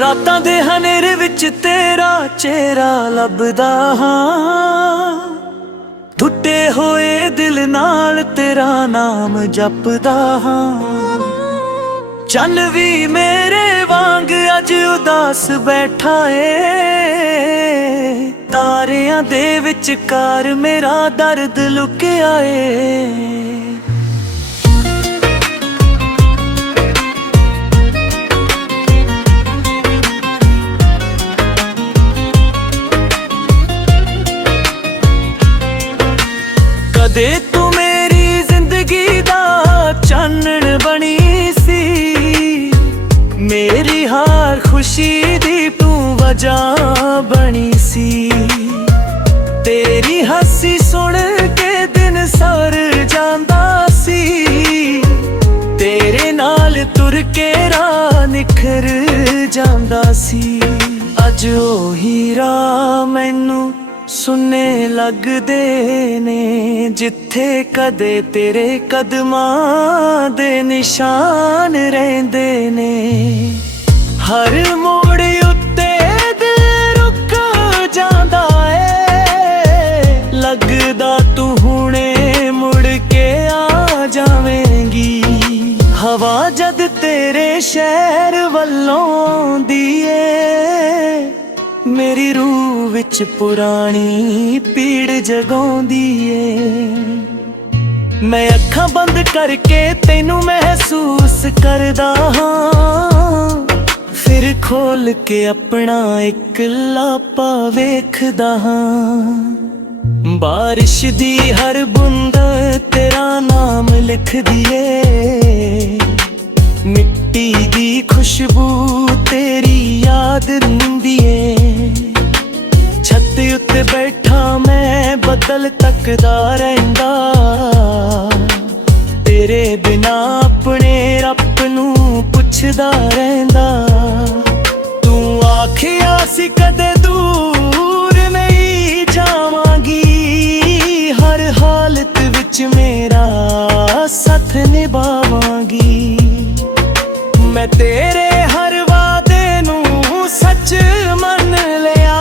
ਰਾਤਾਂ ਦੇ ਹਨੇਰੇ ਵਿੱਚ ਤੇਰਾ ਚਿਹਰਾ ਲੱਭਦਾ ਹਾਂ, ਟੁੱਟੇ ਹੋਏ ਦਿਲ ਨਾਲ ਤੇਰਾ ਨਾਮ ਜਪਦਾ ਹਾਂ। ਚੰਨ ਵੀ ਮੇਰੇ ਵਾਂਗ ਅੱਜ ਉਦਾਸ ਬੈਠਾ ਏ, ਤਾਰਿਆਂ ਦੇ ਵਿਚਕਾਰ ਮੇਰਾ ਦਰਦ ਲੁਕਿਆ ਏ। ਕਦੇ ਤੂੰ ਮੇਰੀ ਜ਼ਿੰਦਗੀ ਦਾ ਚਾਨਣ ਬਣੀ ਸੀ, ਮੇਰੀ ਹਰ ਖੁਸ਼ੀ ਦੀ ਤੂੰ ਵਜ੍ਹਾ ਬਣੀ ਸੀ। ਤੇਰੀ ਹੱਸੀ ਸੁਣ ਕੇ ਦਿਨ ਸਰ ਜਾਂਦਾ ਸੀ, ਤੇਰੇ ਨਾਲ ਤੁਰ ਕੇ ਰਾਹ ਨਿਖਰ ਜਾਂਦਾ ਸੀ। ਅੱਜ ਉਹੀ ਰਾਹ ਮੈਨੂੰ ਸੁੰਨੇ ਲੱਗਦੇ ਨੇ, ਜਿੱਥੇ ਕਦੇ ਤੇਰੇ ਕਦਮਾਂ ਦੇ ਨਿਸ਼ਾਨ ਰਹਿੰਦੇ ਨੇ। ਹਰ ਮੋੜ ਉੱਤੇ ਦਿਲ ਰੁਕ ਜਾਂਦਾ ਏ, ਲੱਗਦਾ ਤੂੰ ਹੁਣੇ ਮੁੜ ਕੇ ਆ ਜਾਵੇਂਗੀ। ਹਵਾ ਜਦ ਤੇਰੇ ਸ਼ਹਿਰ ਵੱਲੋਂ ਆਉਂਦੀ ਏ, ਮੇਰੀ ਰੂਹ ਵਿੱਚ ਪੁਰਾਣੀ ਪੀੜ ਜਗਾਉਂਦੀ ਏ। ਮੈਂ ਅੱਖਾਂ ਬੰਦ ਕਰਕੇ ਤੈਨੂੰ ਮਹਿਸੂਸ ਕਰਦਾ ਹਾਂ, ਫਿਰ ਖੋਲ ਕੇ ਆਪਣਾ ਇਕਲਾਪਾ ਵੇਖਦਾ ਹਾਂ। ਬਾਰਿਸ਼ ਦੀ ਹਰ ਬੂੰਦ ਤੇਰਾ ਨਾਮ ਲਿਖਦੀ ਏ, ਮਿੱਟੀ ਦੀ ਖੁਸ਼ਬੂ ਤੇਰੀ ਯਾਦ ਰਹਿੰਦੀ ਏ। ਛੱਤ ਉੱਤੇ ਬੈਠਾ ਮੈਂ ਬੱਦਲ ਤੱਕਦਾ ਰਹਿੰਦਾ, ਤੇਰੇ ਬਿਨਾ ਆਪਣੇ ਰੱਬ ਨੂੰ ਪੁੱਛਦਾ ਰਹਿੰਦਾ। ਤੂੰ ਆਖਿਆ ਸੀ ਕਦੇ ਦੂਰ ਨਹੀਂ ਜਾਵਾਂਗੀ, ਹਰ ਹਾਲਤ ਵਿੱਚ ਮੇਰਾ ਸਾਥ ਨਿਭਾਵਾਂਗੀ। ਮੈਂ ਤੇਰੇ ਹਰ ਵਾਅਦੇ ਨੂੰ ਸੱਚ ਮੰਨ ਲਿਆ,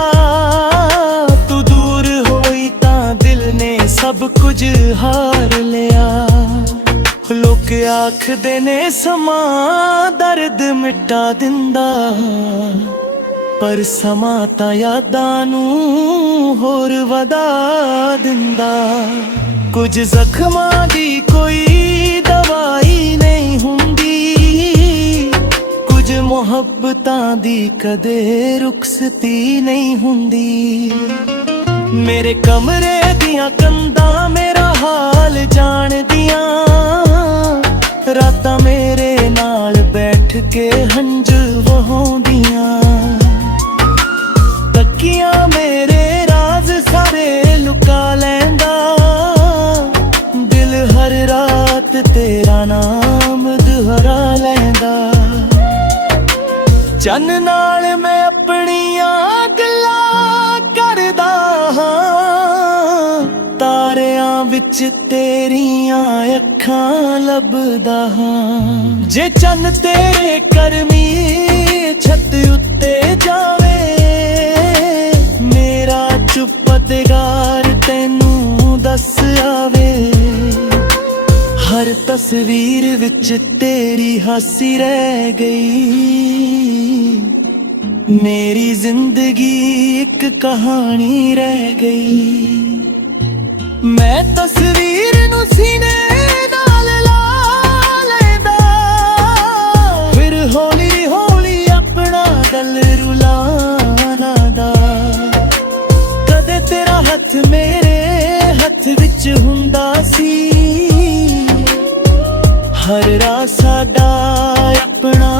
ਤੂੰ ਦੂਰ ਹੋਈ ਤਾਂ ਦਿਲ ਨੇ ਸਭ ਕੁਝ ਹਾਰ ਲਿਆ। ਲੋਕ ਆਖਦੇ ਨੇ ਸਮਾਂ ਦਰਦ ਮਿਟਾ ਦਿੰਦਾ, ਪਰ ਸਮਾਂ ਤਾਂ ਯਾਦਾਂ ਨੂੰ ਹੋਰ ਵਧਾ ਦਿੰਦਾ। ਕੁਝ ਜ਼ਖਮਾਂ ਦੀ ਕੋਈ ਦਵਾਈ ਨਹੀਂ ਹੁੰਦੀ, ਕੁਝ ਮੁਹੱਬਤਾਂ ਦੀ ਕਦੇ ਰੁਖਸਤੀ ਨਹੀਂ ਹੁੰਦੀ। ਮੇਰੇ ਕਮਰੇ ਦੀਆਂ ਕੰਧਾਂ ਮੇਰਾ ਹਾਲ ਜਾਣਦੀਆਂ, ਰਾਤਾਂ ਮੇਰੇ ਨਾਲ ਬੈਠ ਕੇ ਹੰਝੂ ਵਹਾਉਂਦੀਆਂ। ਤੱਕੀਆਂ ਮੇਰੇ ਰਾਜ਼ ਸਾਰੇ ਲੁਕਾ ਲੈਂਦਾ, ਦਿਲ ਹਰ ਰਾਤ ਤੇਰਾ ਨਾਮ ਦੁਹਰਾ ਲੈਂਦਾ। ਚੰਨ ਨਾਲ ਮੈਂ ਆਪਣੀਆਂ ਗੱਲਾਂ ਕਰਦਾ ਹਾਂ, ਤਾਰਿਆਂ ਵਿੱਚ ਤੇਰੀਆਂ ਅੱਖਾਂ ਲੱਭਦਾ ਹਾਂ। ਜੇ ਚੰਨ ਤੇਰੇ ਕਰਮੀ ਛੱਤ ਉੱਤੇ ਜਾਵੇ, ਮੇਰਾ ਚੁੱਪਤਗਾਰ ਤੈਨੂੰ ਦੱਸ ਆਵੇ। ਹਰ ਤਸਵੀਰ ਵਿੱਚ ਤੇਰੀ ਹਾਸੀ ਰਹਿ ਗਈ, ਮੇਰੀ ਜ਼ਿੰਦਗੀ ਇੱਕ ਕਹਾਣੀ ਰਹਿ ਗਈ। ਮੈਂ ਤਸਵੀਰ ਨੂੰ ਸੀਨੇ ਨਾਲ ਲਾ ਲੈਂਦਾ, ਫਿਰ ਹੌਲੀ ਹੌਲੀ ਆਪਣਾ ਦਿਲ ਰੁਲਾਣਾ ਦਾ। ਕਦੇ ਤੇਰਾ ਹੱਥ ਮੇਰੇ ਹੱਥ ਵਿੱਚ ਹੁੰਦਾ ਸੀ, ਹਰ ਰਾਹ ਸਾਡਾ ਆਪਣਾ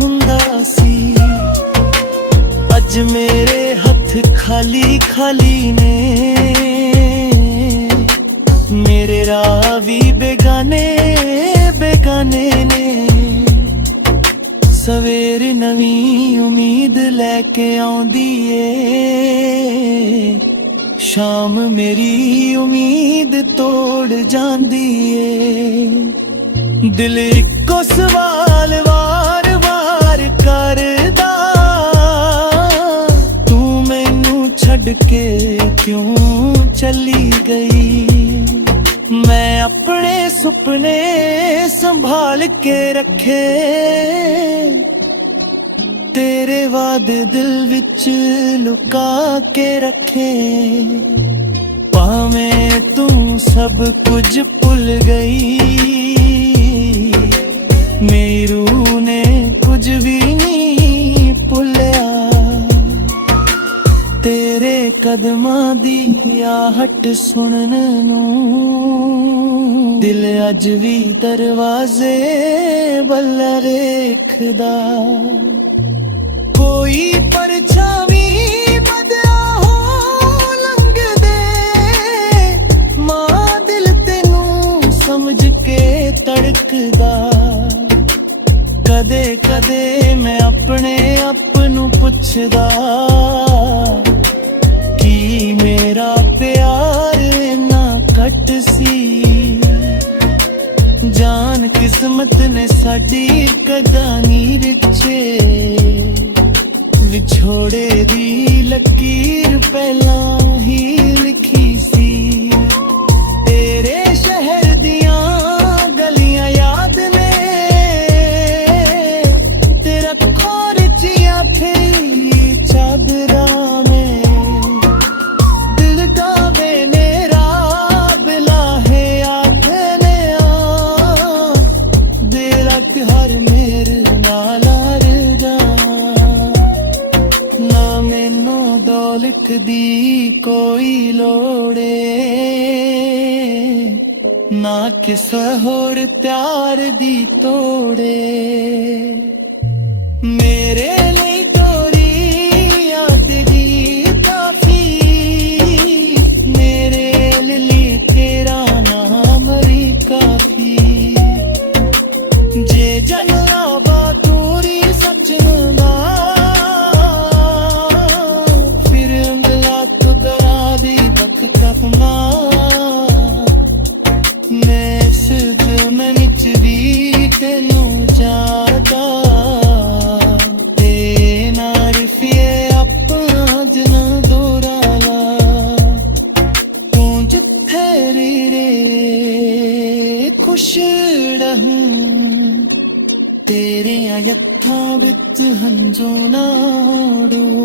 ਹੁੰਦਾ ਸੀ। ਅੱਜ ਮੇਰੇ ਹੱਥ ਖਾਲੀ ਖਾਲੀ ਨੇ, ਮੇਰੇ ਰਾਹ ਵੀ ਬੇਗਾਨੇ ਬੇਗਾਨੇ ਨੇ। ਸਵੇਰ ਨਵੀਂ ਉਮੀਦ ਲੈ ਕੇ ਆਉਂਦੀ ਏ, ਸ਼ਾਮ ਮੇਰੀ ਉਮੀਦ ਤੋੜ ਜਾਂਦੀ ਏ। दिल इक्को सवाल वार वार करदा सुपने संभाल के रखे, तेरे वादे दिल विच लुका के रखे। भावें तू सब कुछ भुल गई, मेरी रूह ने कुछ भी नहीं भुलिया। तेरे कदमां दी आहट सुनन नूं दिल अज भी दरवाजे बल्ल रेखदा। कोई परछावी बदला हो लंघदे, मां दिल तेनू समझ के तड़कदा। कदे कदे मैं अपने आप नू पुछदा कि मेरा प्यार इन्ना घट सी। जान किस्मत ने साडी कदा नी रिचे, विछोड़े दी लकीर पहला ही लिखी सी। तेरे शहर दियां गलियां याद ने, तेरा खोरचिया थे चादरा में। दिल का बेनेरा बिला है आखने आ, दिलक हर मेरे नालार जा। ना मैनू दौलत दी कोई लोड़े, ना किस होर प्यार दी तोड़े। मेरे लिए तोरी याद दी काफी, मेरे लिए तेरा नाम ही काफी। जे जन्ना बातूरी सच नूंदा, फिर अंगला तो दरा दी बख कफना। मैं इस दिल विच भी तेनू जादा, ते नारिफिए अपना जना दोरा ला। तू जिथे रे खुश रहूं, तेरे अखां विच हंजू ना उड़ूं।